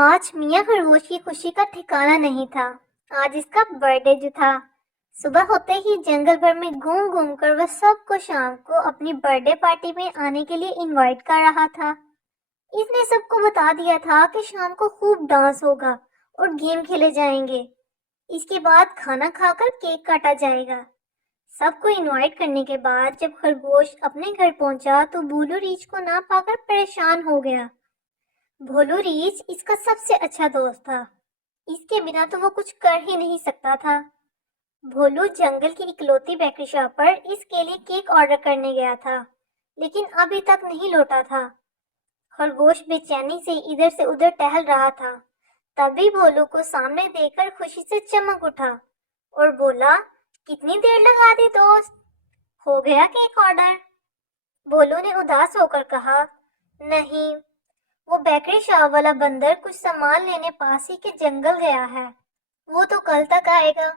آج میاں خرگوش کی خوشی کا ٹھکانہ نہیں تھا۔ آج اس کا برتھڈے جو تھا، صبح ہوتے ہی جنگل بھر میں گھوم گھوم کر وہ سب کو شام کو اپنی برتھڈے پارٹی میں آنے کے لیے انوائٹ کر رہا تھا۔ اس نے سب کو بتا دیا تھا کہ شام کو خوب ڈانس ہوگا اور گیم کھیلے جائیں گے۔ اس کے بعد کھانا کھا کر کیک کاٹا جائے گا۔ سب کو انوائٹ کرنے کے بعد جب خرگوش اپنے گھر پہنچا تو بھولو ریچھ کو نہ پا کر پریشان ہو گیا۔ بھولو ریچھ اس کا سب سے اچھا دوست تھا، اس کے بنا تو وہ کچھ کر ہی نہیں سکتا تھا۔ بھولو جنگل کی اکلوتی بیکری شاپ پر اس کے لیے کیک آرڈر کرنے گیا تھا، لیکن ابھی تک نہیں لوٹا تھا۔ خرگوش بے چینی سے ادھر سے ادھر ٹہل رہا تھا، تبھی بھولو کو سامنے دیکھ کر خوشی سے چمک اٹھا اور بولا، کتنی دیر لگا دی دوست، ہو گیا کیک آرڈر؟ بھولو نے اداس ہو کر کہا، نہیں، وہ بیکری شاپ والا بندر کچھ سامان لینے پاس ہی کے جنگل گیا ہے، وہ تو کل تک آئے گا۔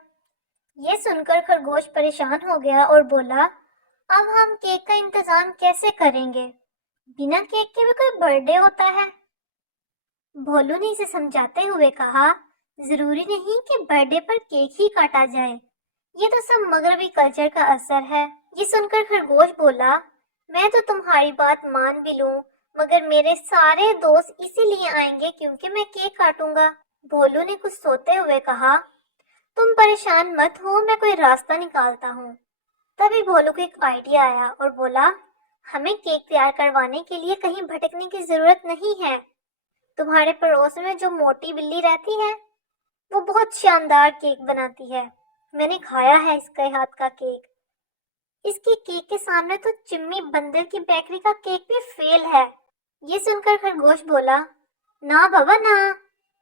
یہ سن کر خرگوش پریشان ہو گیا اور بولا، اب ہم کیک کا انتظام کیسے کریں گے؟ بنا کیک کے بھی کوئی برتھ ڈے ہوتا ہے؟ بھولو نے اسے سمجھاتے ہوئے کہا، ضروری نہیں کہ برتھ ڈے پر کیک ہی کاٹا جائے، یہ تو سب مغربی کلچر کا اثر ہے۔ یہ سن کر خرگوش بولا، میں تو تمہاری بات مان بھی لوں، مگر میرے سارے دوست اسی لیے آئیں گے کیونکہ میں کیک کاٹوں گا۔ بھولو نے کچھ سوتے ہوئے کہا، تم پریشان مت ہو، میں کوئی راستہ نکالتا ہوں۔ تبھی بھولو کو ایک آئیڈیا آیا اور بولا، ہمیں کیک تیار کروانے کے لیے کہیں بھٹکنے کی ضرورت نہیں ہے۔ تمہارے پڑوس میں جو موٹی بلی رہتی ہے، وہ بہت شاندار کیک بناتی ہے، میں نے کھایا ہے اس کے ہاتھ کا کیک۔ اس کے کیک کے سامنے تو چمی بندر کی بیکری کا کیک بھی فیل ہے۔ یہ سن کر خرگوش بولا، نہ بابا نہ،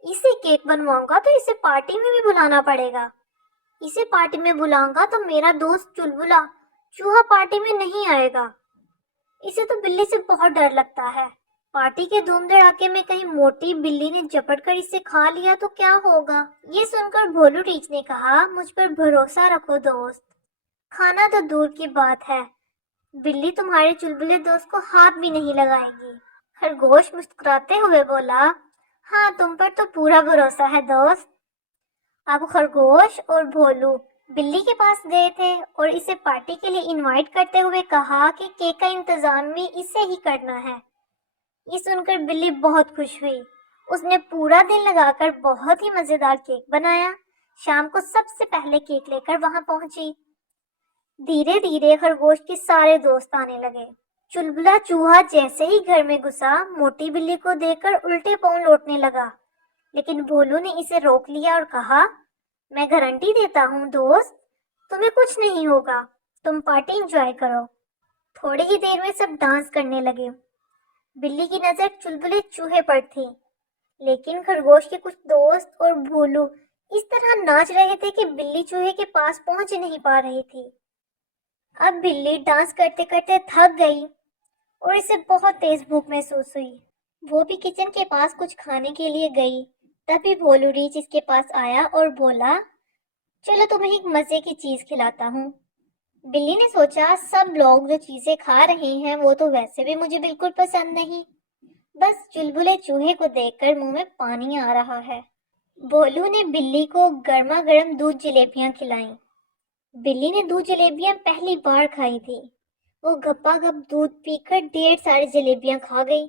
اسے کیک بنواؤں گا تو اسے پارٹی میں بھی بلانا پڑے گا۔ اسے پارٹی میں بلاؤں گا تو میرا دوست چلبلا چوہا پارٹی میں نہیں آئے گا، اسے تو بلی سے بہت ڈر لگتا ہے۔ پارٹی کے دھوم دھڑاکے میں کہیں موٹی بلی نے جپٹ کر اسے کھا لیا تو کیا ہوگا؟ یہ سن کر بھولو ریچھ نے کہا، مجھ پر بھروسہ رکھو دوست، کھانا تو دور کی بات ہے، بلی تمہارے چلبلے دوست کو ہاتھ بھی نہیں لگائے گی۔ خرگوش مسکراتے ہوئے بولا، ہاں تم پر تو پورا بھروسہ ہے دوست۔ اب خرگوش اور بھولو بلی کے پاس گئے تھے اور اسے پارٹی کے لیے انوائٹ کرتے ہوئے کہا کہ کیک کا انتظام بھی اسے ہی کرنا ہے۔ یہ سن کر بلی بہت خوش ہوئی، اس نے پورا دن لگا کر بہت ہی مزیدار کیک بنایا۔ شام کو سب سے پہلے کیک لے کر وہاں پہنچی۔ دھیرے دھیرے خرگوش کے سارے دوست آنے لگے۔ چلبلا چوہا جیسے ہی گھر میں گھسا، موٹی بلی کو دیکھ کر الٹے پاؤں لوٹنے لگا، لیکن بھولو نے اسے روک لیا اور کہا، میں گارنٹی دیتا ہوں دوست، تمہیں کچھ نہیں ہوگا، تم پارٹی انجوائے کرو۔ تھوڑی ہی دیر میں سب ڈانس کرنے لگے۔ بلی کی نظر چلبلے چوہے پر تھی، لیکن خرگوش کے کچھ دوست اور بھولو اس طرح ناچ رہے تھے کہ بلی چوہے کے پاس پہنچ نہیں پا رہی تھی۔ اب بلی ڈانس کرتے کرتے تھک گئی اور اسے بہت تیز بھوک محسوس ہوئی۔ وہ بھی کچن کے پاس کچھ کھانے کے لیے گئی، تبھی بھولو ریچھ اس کے پاس آیا اور بولا، چلو تمہیں ایک مزے کی چیز کھلاتا ہوں۔ بلی نے سوچا، سب لوگ جو چیزیں کھا رہے ہیں وہ تو ویسے بھی مجھے بالکل پسند نہیں، بس چلبلے چوہے کو دیکھ کر منہ میں پانی آ رہا ہے۔ بھولو نے بلی کو گرما گرم دودھ جلیبیاں کھلائیں۔ بلی نے دودھ جلیبیاں پہلی بار کھائی تھی، وہ گپا گپ دودھ پی کر ڈھیر ساری جلیبیاں کھا گئی۔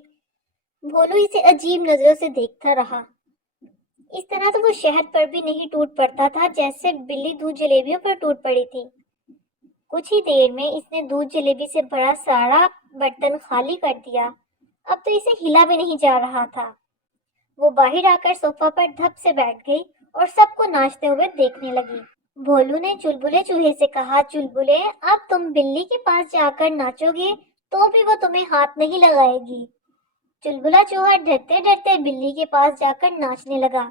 بھولو اسے عجیب نظروں سے دیکھتا رہا، اس طرح تو وہ شہد پر بھی نہیں ٹوٹ پڑتا تھا جیسے بلی دودھ جلیبیوں پر ٹوٹ پڑی تھی۔ کچھ ہی دیر میں اس نے دودھ جلیبی سے بڑا سارا برتن خالی کر دیا، اب تو اسے ہلا بھی نہیں جا رہا تھا۔ وہ باہر آ کر صوفہ پر دھپ سے بیٹھ گئی اور سب کو ناچتے ہوئے دیکھنے لگی۔ بھولو نے چلبلے چوہے سے کہا، چلبلے اب تم بلی کے پاس جا کر ناچو گے تو بھی وہ تمہیں ہاتھ نہیں لگائے گی۔ چلبلا چوہا ڈرتے ڈرتے بلی کے پاس جا کر ناچنے لگا،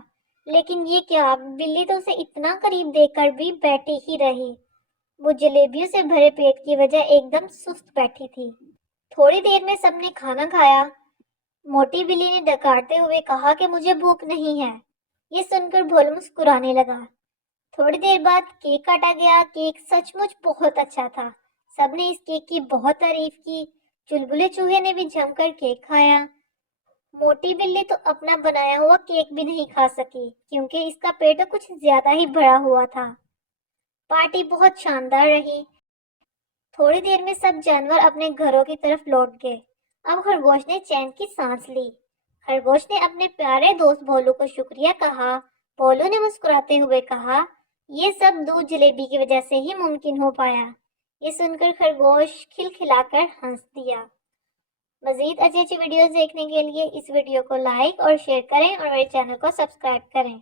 لیکن یہ کیا، بلی تو اسے اتنا قریب دیکھ کر بھی بیٹھی ہی رہی۔ وہ جلیبیوں سے بھرے پیٹ کی وجہ ایک دم سست بیٹھی تھی۔ تھوڑی دیر میں سب نے کھانا کھایا۔ موٹی بلی نے ڈکارتے ہوئے کہا کہ مجھے بھوک نہیں ہے۔ یہ سن کر بھولو مسکرانے لگا۔ تھوڑی دیر بعد کیک کاٹا گیا۔ کیک سچ مچ بہت اچھا تھا، سب نے اس کیک کی بہت تعریف کی۔ چلبلے چوہے نے بھی جم کر کیک کھایا۔ موٹی بلی تو اپنا بنایا ہوا کیک بھی نہیں کھا سکی کیونکہ اس کا پیٹ کچھ زیادہ ہی بھرا ہوا تھا۔ پارٹی بہت شاندار رہی۔ تھوڑی دیر میں سب جانور اپنے گھروں کی طرف لوٹ گئے۔ اب خرگوش نے چین کی سانس لی۔ خرگوش نے اپنے پیارے دوست بھولو کو شکریہ کہا۔ بھولو نے مسکراتے ہوئے کہا، یہ سب دودھ جلیبی کی وجہ سے ہی ممکن ہو پایا۔ یہ سن کر خرگوش کھلکھلا کر ہنس دیا۔ مزید اچھی اچھی ویڈیوز دیکھنے کے لیے اس ویڈیو کو لائک اور شیئر کریں اور میرے چینل کو سبسکرائب کریں۔